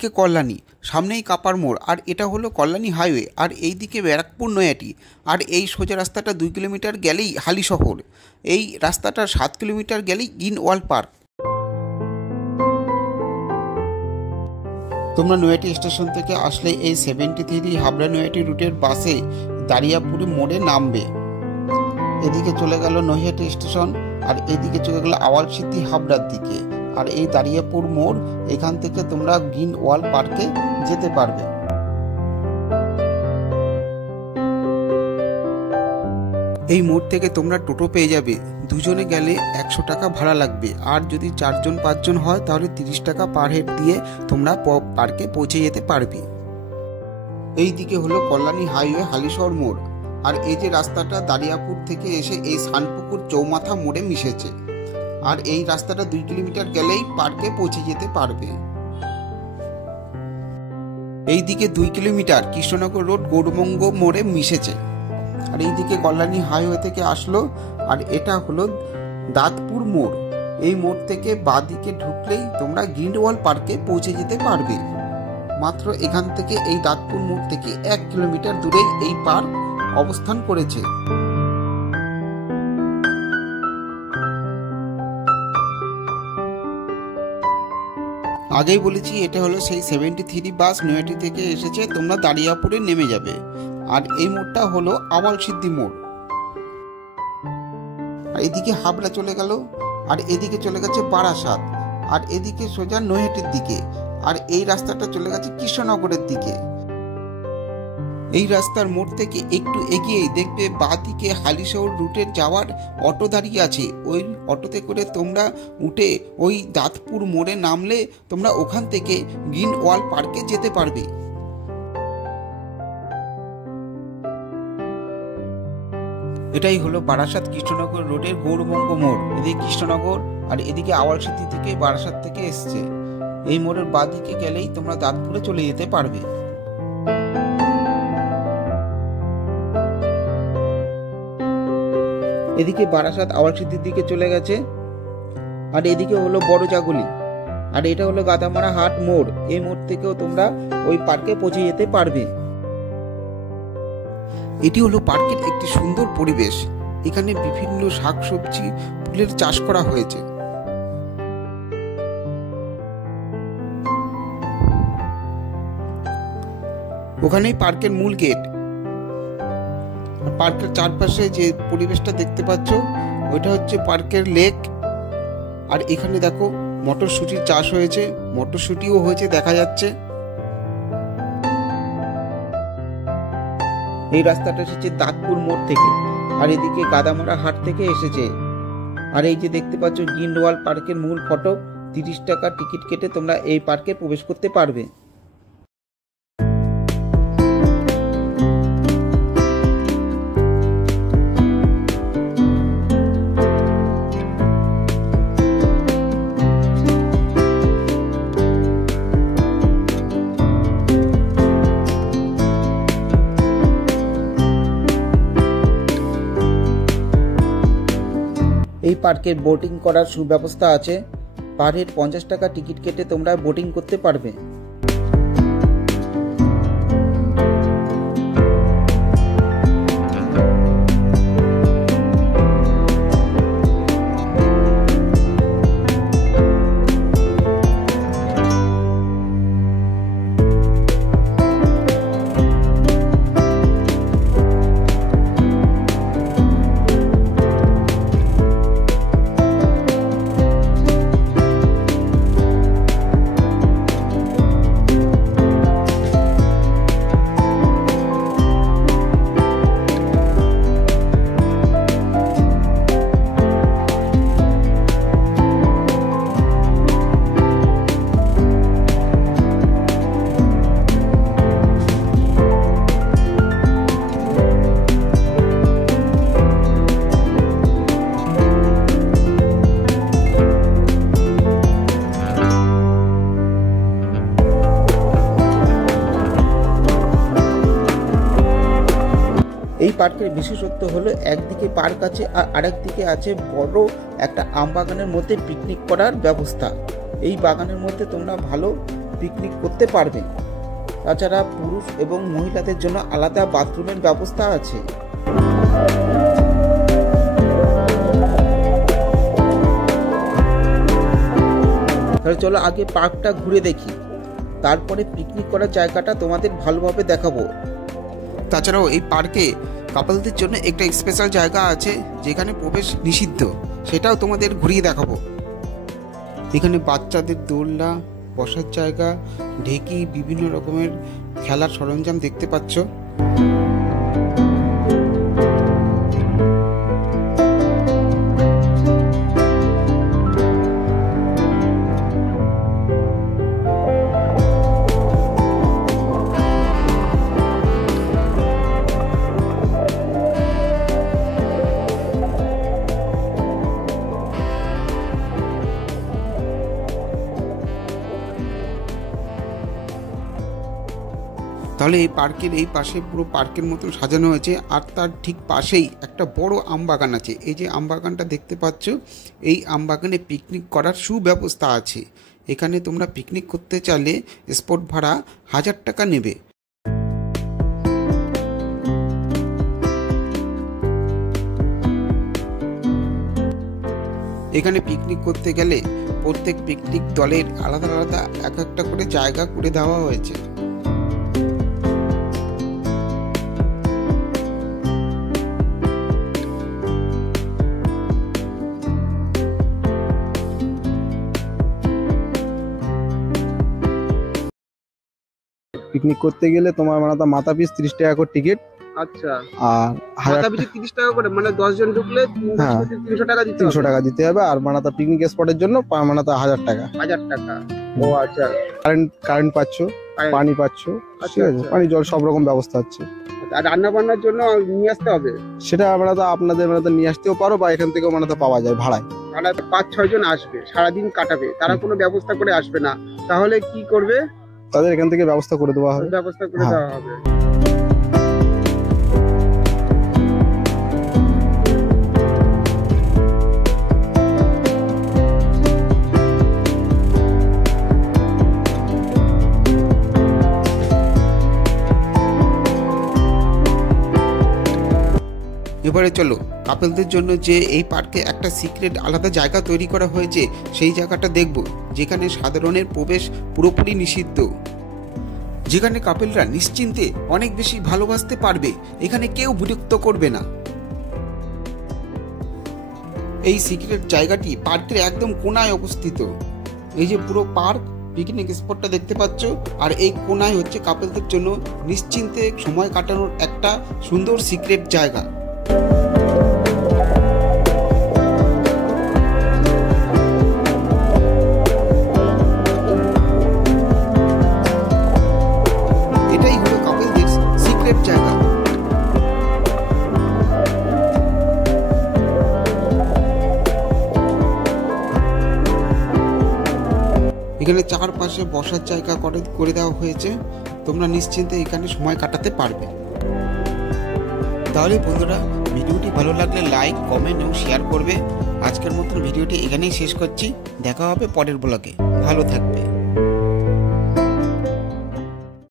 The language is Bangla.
এইদিকে কল্যাণী, সামনেই কাপার মোড়, আর এটা হলো কল্যাণী হাইওয়ে, আর এইদিকে ব্যারাকপুর নৈহাটি, আর এই সোজা রাস্তাটা 2 কিলোমিটার গেলেই হালিশহর, এই রাস্তাটা 7 কিলোমিটার গেলেই গ্রিন ওয়াল পার্ক। তোমরা নৈহাটি স্টেশন থেকে আসলে এই 73 হাবড়া নৈহাটি রুটের বাসে দারিয়াপুর মোড়ে নামবে। এদিকে চলে গেল নৈহাটি স্টেশন, আর এদিকে চলে গেল আওয়ালসিদ্ধি হাবড়ার দিকে, আর এই দারিয়াপুর মোড়, এখান থেকে তোমরা গ্রিন ওয়াল পার্কে যেতে পারবে। এই মোড় থেকে তোমরা টোটো পেয়ে যাবে, দুজনে গেলে 100 টাকা ভাড়া লাগবে, আর যদি 4জন 5জন হয় তাহলে 30 টাকা পার হেড দিয়ে তোমরা পার্কে পৌঁছে যেতে পারবে। এই দিকে হলো কল্যাণী হাইওয়ে হালিশহর মোড়, আর এই যে রাস্তাটা দারিয়াপুর থেকে এসে এই শানপুকুর চৌমাথা মোড়ে মিশেছে, আর এই রাস্তাটা 2 কিলোমিটার গেলেই পার্কে পৌঁছে যেতে পারবে। এই দিকে 2 কিলোমিটার কৃষ্ণনগর রোড গৌরবঙ্গ মোড়ে মিশেছে, আর এইদিকে কল্যাণী হাইওয়ে থেকে আসলো, আর এটা হলো দাঁতপুর মোড়। এই মোড় থেকে বাঁ দিকে ঢুকলেই তোমরা গ্রিন ওয়াল পার্কে পৌঁছে যেতে পারবে। মাত্র এখান থেকে এই দাঁতপুর মোড় থেকে 1 কিলোমিটার দূরেই এই পার্ক অবস্থান করেছে। আগেই বলেছি এটা হলো সেই 73 বাস নৈহাটি থেকে এসেছে, তোমরা দারিয়াপুরে নেমে যাবে। আর এই মোড়টা হলো আওয়ালসিদ্ধি মোড়। আর এদিকে হাবড়া চলে গেল, আর এদিকে চলে গেছে বারাসাত, আর এদিকে সোজা নৈহাটির দিকে, আর এই রাস্তাটা চলে গেছে কৃষ্ণনগরের দিকে। এই রাস্তার মোড় থেকে একটু এগিয়েই দেখবে বাঁ দিকে হালিশহর রুটের যাওয়ার অটো দাঁড়িয়ে আছে। ওই অটোতে করে তোমরা উঠে ওই দাঁতপুর মোড়ে নামলে তোমরা ওখান থেকে গ্রিন ওয়াল পার্কে যেতে পারবে। এটাই হলো বারাসাত কৃষ্ণনগর রোডের গৌরবঙ্গ মোড়। এদিকে কৃষ্ণনগর, আর এদিকে আওয়ালসিদ্ধি থেকে বারাসাত থেকে এসছে। এই মোড়ের বাঁ দিকে গেলেই তোমরা দাঁতপুরে চলে যেতে পারবে। এদিকে বারাসাত আওয়ালসিদ্ধির দিকে চলে গেছে, আর এদিকে হলো বড় জাগুলি, আর এটা হলো গাদামারা হাট মোড়। এই মোড় থেকেও তোমরা ওই পার্কে পৌঁছে যেতে পারবে। এটি হলো পার্কের একটি সুন্দর পরিবেশ। এখানে বিভিন্ন শাকসবজি ফুলের চাষ করা হয়েছে। ওখানেই পার্কের মূল গেট। পার্কের চারপাশে যে পরিবেশটা দেখতে পাচ্ছ ওইটা হচ্ছে পার্কের লেক। আর এখানে দেখো মটরশুঁটির চাষ হয়েছে, মটরশুঁটিও হয়েছে দেখা যাচ্ছে। এই রাস্তাটা এসেছে দাঁতপুর মোড় থেকে, আর এদিকে গাদামারা হাট থেকে এসেছে। আর এই যে দেখতে পাচ্ছ গ্রিন ওয়াল পার্কের মূল ফটক। 30 টাকা টিকিট কেটে তোমরা এই পার্কে প্রবেশ করতে পারবে। এই পার্কে বোটিং করার সুব্যবস্থা আছে। পার হেড 50 টাকা টিকিট কেটে তোমরা বোটিং করতে পারবে। এই পার্কের বিশেষত্ব হলো একদিকে পার্ক আছে আর আরেকদিকে আছে বড় একটা আম বাগানের মধ্যে পিকনিক করার ব্যবস্থা। এই বাগানের মধ্যে তোমরা ভালো পিকনিক করতে পারবেন। তাছাড়া পুরুষ এবং মহিলাদের জন্য আলাদা বাথরুমের ব্যবস্থা আছে। তাহলে চলো আগে পার্কটা ঘুরে দেখি, তারপরে পিকনিক করার জায়গাটা তোমাদের ভালোভাবে দেখাবো। তাছাড়াও এই পার্কে কাপলদের জন্য একটা স্পেশাল জায়গা আছে যেখানে প্রবেশ নিষিদ্ধ, সেটাও তোমাদের ঘুরিয়ে দেখাবো। এখানে বাচ্চাদের দোলনা, বসার জায়গা, ঢেকি, বিভিন্ন রকমের খেলার সরঞ্জাম দেখতে পাচ্ছ। তাহলে এই পার্কের এই পাশে পুরো পার্কের মতন সাজানো হয়েছে, আর তার ঠিক পাশেই একটা বড় আম বাগান আছে। এই যে আম বাগানটা দেখতে পাচ্ছ, এই আম বাগানে পিকনিক করার সুব্যবস্থা আছে। এখানে তোমরা পিকনিক করতে চাইলে স্পট ভাড়া 1000 টাকা নেবে। এখানে পিকনিক করতে গেলে প্রত্যেক পিকনিক দলের আলাদা আলাদা এক একটা করে জায়গা করে দেওয়া হয়েছে। পিকনিক করতে গেলে তোমার মানে মাথা পিস 30 টাকা করে টিকিট। আচ্ছা, আর মাথা পিছু 30 টাকা করে, মানে 10 জন ঢুকলে 300 টাকা দিতে হবে। 300 টাকা দিতে হবে। আর মানে পিকনিক স্পটের জন্য মানে 1000 টাকা। 1000 টাকা। ও আচ্ছা, কারেন্ট পাচ্ছ, পানি পাচ্ছ, ঠিক আছে, পানি জল সব রকম ব্যবস্থা আছে। আর রান্না বান্নার জন্য নিয়ে আসতে হবে? সেটা মানে আপনাদের মানে নিয়ে আসতেও পারো, বা এখান থেকেও মানে পাওয়া যায় ভাড়ায়। মানে 5-6 জন আসবে, সারাদিন কাটাবে, তারা কোনো ব্যবস্থা করে আসবে না, তাহলে কি করবে? তাদের এখান থেকে ব্যবস্থা করে দেওয়া হবে। ব্যবস্থা করে দেওয়া হবে। এবারে চলো কাপলদের জন্য যে এই পার্কে একটা সিক্রেট আলাদা জায়গা তৈরি করা হয়েছে সেই জায়গাটা দেখব, যেখানে সাধারণের প্রবেশ পুরোপুরি নিষিদ্ধ, যেখানে কাপলরা নিশ্চিন্তে অনেক বেশি ভালোবাসতে পারবে। এখানে কেউ বিরক্ত করবে না। এই সিক্রেট জায়গাটি পার্কের একদম কোনায় অবস্থিত। এই যে পুরো পার্ক পিকনিক স্পটটা দেখতে পাচ্ছ, আর এই কোনায় হচ্ছে কাপলদের জন্য নিশ্চিন্তে সময় কাটানোর একটা সুন্দর সিক্রেট জায়গা। এটাই হলো কাপলদের সিক্রেট জায়গা। এখানে চারপাশে বসার জায়গা করে দেওয়া হয়েছে, তোমরা নিশ্চিন্তে এখানে সময় কাটাতে পারবে। তাহলে বন্ধুরা, ভিডিওটি ভালো লাগলে লাইক, কমেন্ট এবং শেয়ার করবে। আজকের মতন ভিডিওটি এখানেই শেষ করছি। দেখা হবে পরের ব্লগে। ভালো থাকবে।